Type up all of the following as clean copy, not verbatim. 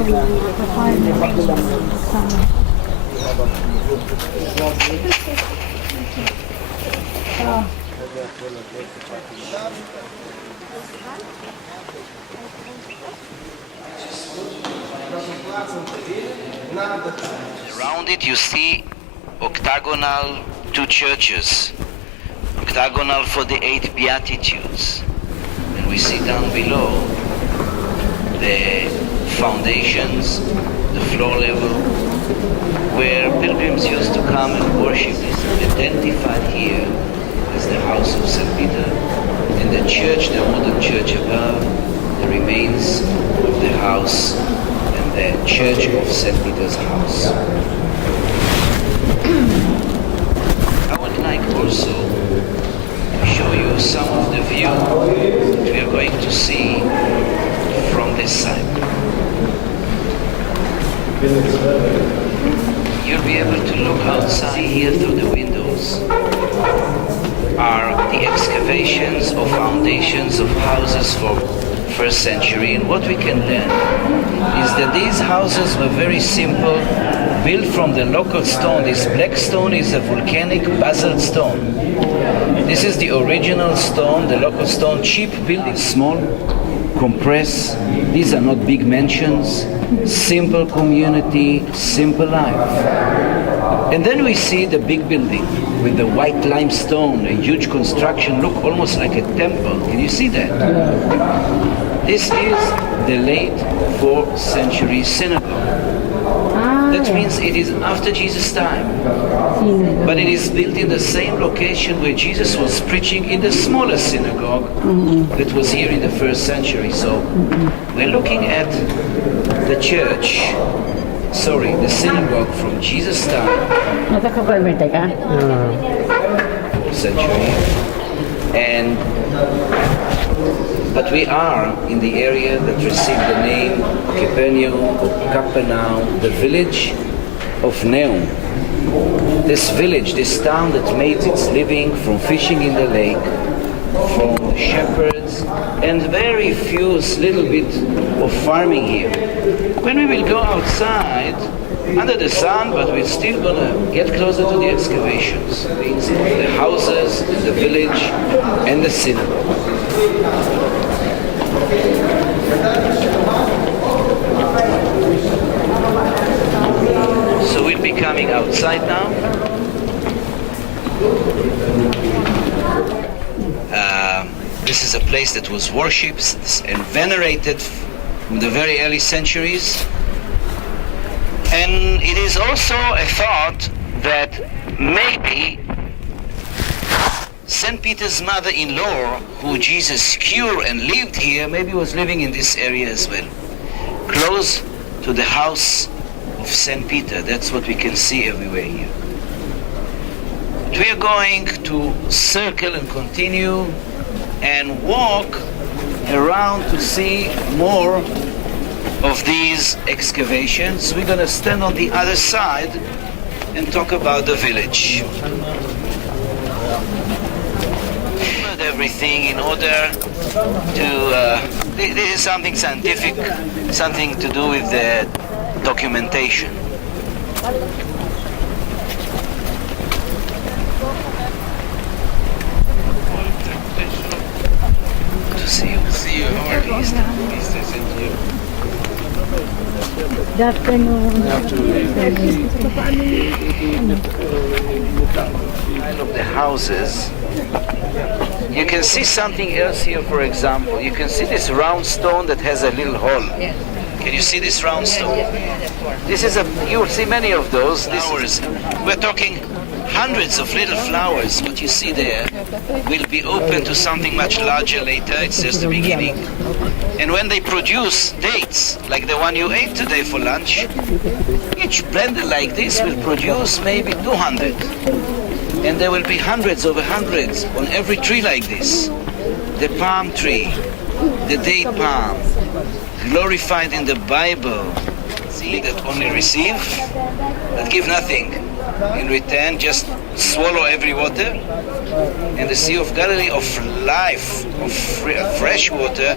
Around it you see octagonal two churches, octagonal for the 8 Beatitudes. And we see down below the foundations, the floor level, where pilgrims used to come and worship. Is identified here as the house of St. Peter, and the church, the modern church above, the remains of the house and the church of St. Peter's house. I would like also to show you some of the view that we are going to see from this side. You'll be able to look outside here through the windows. Are the excavations or foundations of houses from 1st century, and what we can learn is that these houses were very simple, built from the local stone. This black stone is a volcanic basalt stone. This is the original stone, the local stone, cheap building, small, compressed. These are not big mansions, simple community, simple life. And then we see the big building with the white limestone, a huge construction, look almost like a temple. Can you see that? This is the late 4th century synagogue. That means it is after Jesus' time. But it is built in the same location where Jesus was preaching in the smaller synagogue that was here in the 1st century. So we're looking at the church, the synagogue from Jesus' time, century, but we are in the area that received the name Capernaum or Capernaum, the village of Neum. This village, this town that made its living from fishing in the lake, from shepherds, and very few little bit of farming here. When we will go outside, under the sun, but we're still gonna get closer to the excavations, the houses, and the village, and the synagogue. So we'll be coming outside now. This is a place that was worshipped and venerated in the very early centuries. And it is also a thought that maybe St. Peter's mother-in-law, who Jesus cured and lived here, maybe was living in this area as well, close to the house of St. Peter. That's what we can see everywhere here. But we are going to circle and continue and walk around to see more of these excavations. We're going to stand on the other side and talk about the village. Everything in order to, this is something scientific, something to do with the documentation. Good to see you. See you. How are you? Easter, same to you. Good afternoon. I love the houses. You can see something else here, for example. You can see this round stone that has a little hole. Can you see this round stone? This is you will see many of those. We're talking hundreds of little flowers. What you see there will be open to something much larger later. It's just the beginning. And when they produce dates, like the one you ate today for lunch, each blended like this will produce maybe 200. And there will be hundreds over hundreds on every tree like this. The palm tree, the date palm, glorified in the Bible. See, that only receive, that give nothing. in return just swallow every water, and the Sea of Galilee of life, of fresh water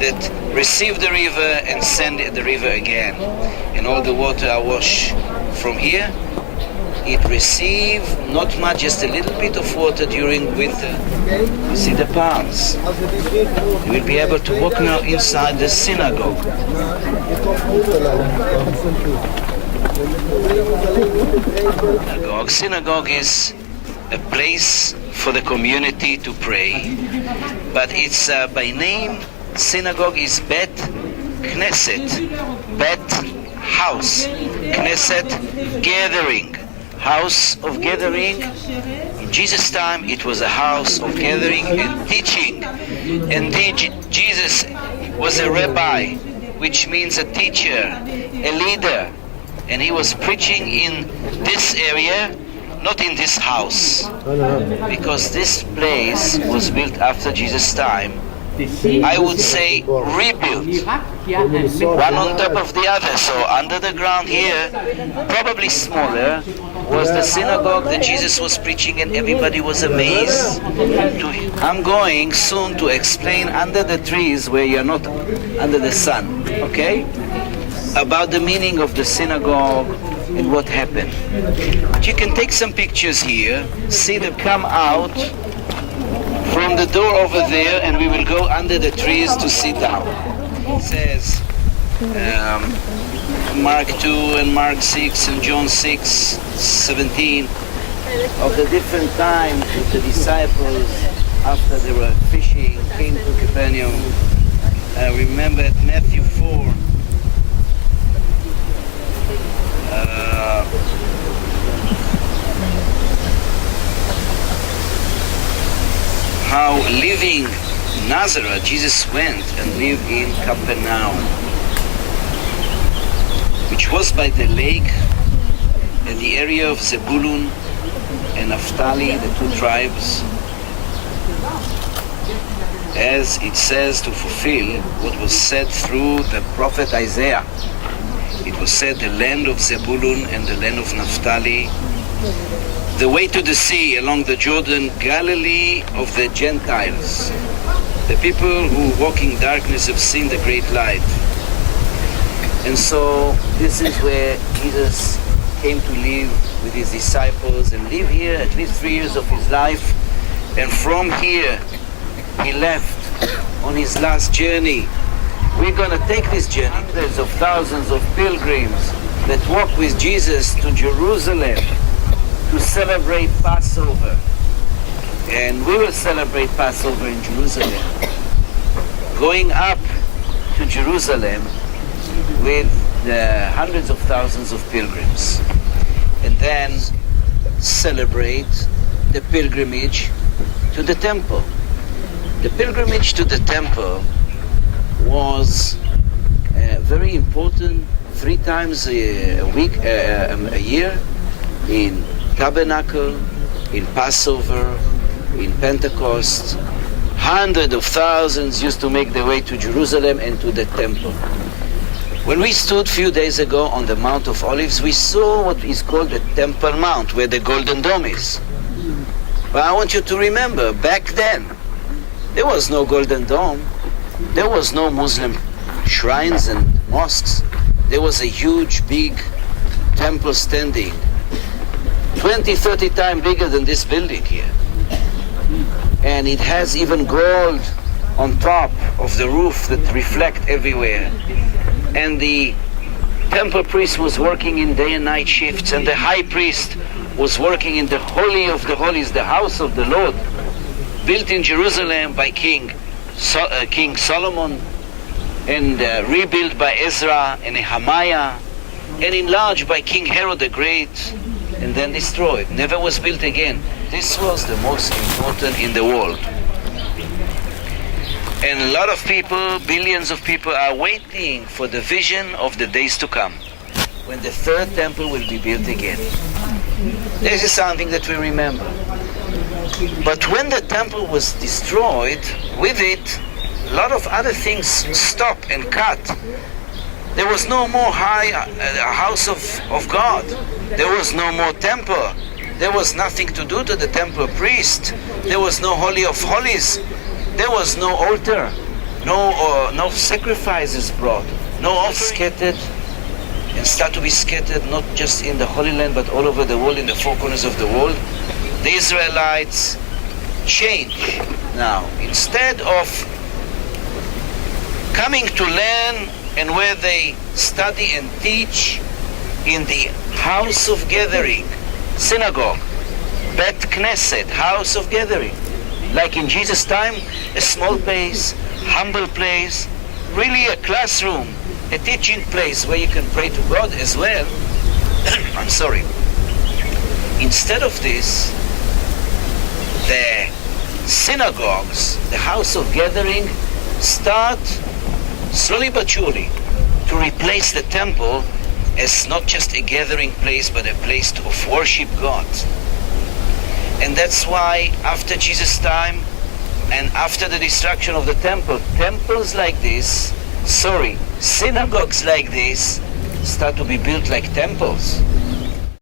that receive the river and send the river again. And all the water are washed from here. It receive not much, just a little bit of water during winter. You see the palms. You will be able to walk now inside the synagogue. Synagogue is a place for the community to pray, but it's by name. Synagogue is Bet Knesset, Bet house, Knesset gathering, house of gathering. In Jesus' time, it was a house of gathering and teaching. Indeed, Jesus was a rabbi, which means a teacher, a leader. And he was preaching in this area, not in this house, because this place was built after Jesus' time. I would say rebuilt, one on top of the other. So under the ground here, probably smaller, was the synagogue that Jesus was preaching, and everybody was amazed. I'm going soon to explain under the trees where you're not under the sun, okay? About the meaning of the synagogue and what happened. But you can take some pictures here, see them come out from the door over there, and we will go under the trees to sit down. It says Mark 2 and Mark 6 and John 6, 17 of the different times with the disciples after they were fishing, came to Capernaum. Remember at Matthew 4, how leaving Nazareth, Jesus went and lived in Capernaum, which was by the lake in the area of Zebulun and Naphtali, the two tribes, as it says to fulfill what was said through the prophet Isaiah. It was said, the land of Zebulun and the land of Naphtali, the way to the sea along the Jordan, Galilee of the Gentiles. The people who walk in darkness have seen the great light. And so this is where Jesus came to live with his disciples and live here at least 3 years of his life. And from here, he left on his last journey. We're going to take this journey. There's of thousands of pilgrims that walk with Jesus to Jerusalem to celebrate Passover. And we will celebrate Passover in Jerusalem, going up to Jerusalem with the hundreds of thousands of pilgrims, and then celebrate the pilgrimage to the temple. The pilgrimage to the temple was very important 3 times a week, a year, in Tabernacle, in Passover, in Pentecost. Hundreds of thousands used to make their way to Jerusalem and to the temple. When we stood a few days ago on the Mount of Olives, we saw what is called the Temple Mount, where the Golden Dome is. But I want you to remember, back then, there was no Golden Dome. There was no Muslim shrines and mosques. There was a huge, big temple standing, 20, 30 times bigger than this building here. And it has even gold on top of the roof that reflect everywhere. And the temple priest was working in day and night shifts, and the high priest was working in the Holy of the Holies, the house of the Lord, built in Jerusalem by King Solomon, and rebuilt by Ezra and Nehemiah, and enlarged by King Herod the Great, and then destroyed. Never was built again. This was the most important in the world. And a lot of people, billions of people, are waiting for the vision of the days to come, when the third temple will be built again. This is something that we remember. But when the temple was destroyed, with it, a lot of other things stopped and cut. There was no more house of God. There was no more temple. There was nothing to do to the temple priest. There was no Holy of Holies. There was no altar. No sacrifices brought. No ox scattered and start to be scattered not just in the Holy Land but all over the world, in the four corners of the world. The Israelites change now. Instead of coming to learn and where they study and teach in the house of gathering, synagogue, Bet Knesset, house of gathering, like in Jesus' time, a small place, humble place, really a classroom, a teaching place where you can pray to God as well. I'm sorry. Instead of this, the synagogues, the house of gathering, start slowly but surely to replace the temple as not just a gathering place but a place of worship God. And that's why after Jesus' time and after the destruction of the temple, synagogues like this start to be built like temples.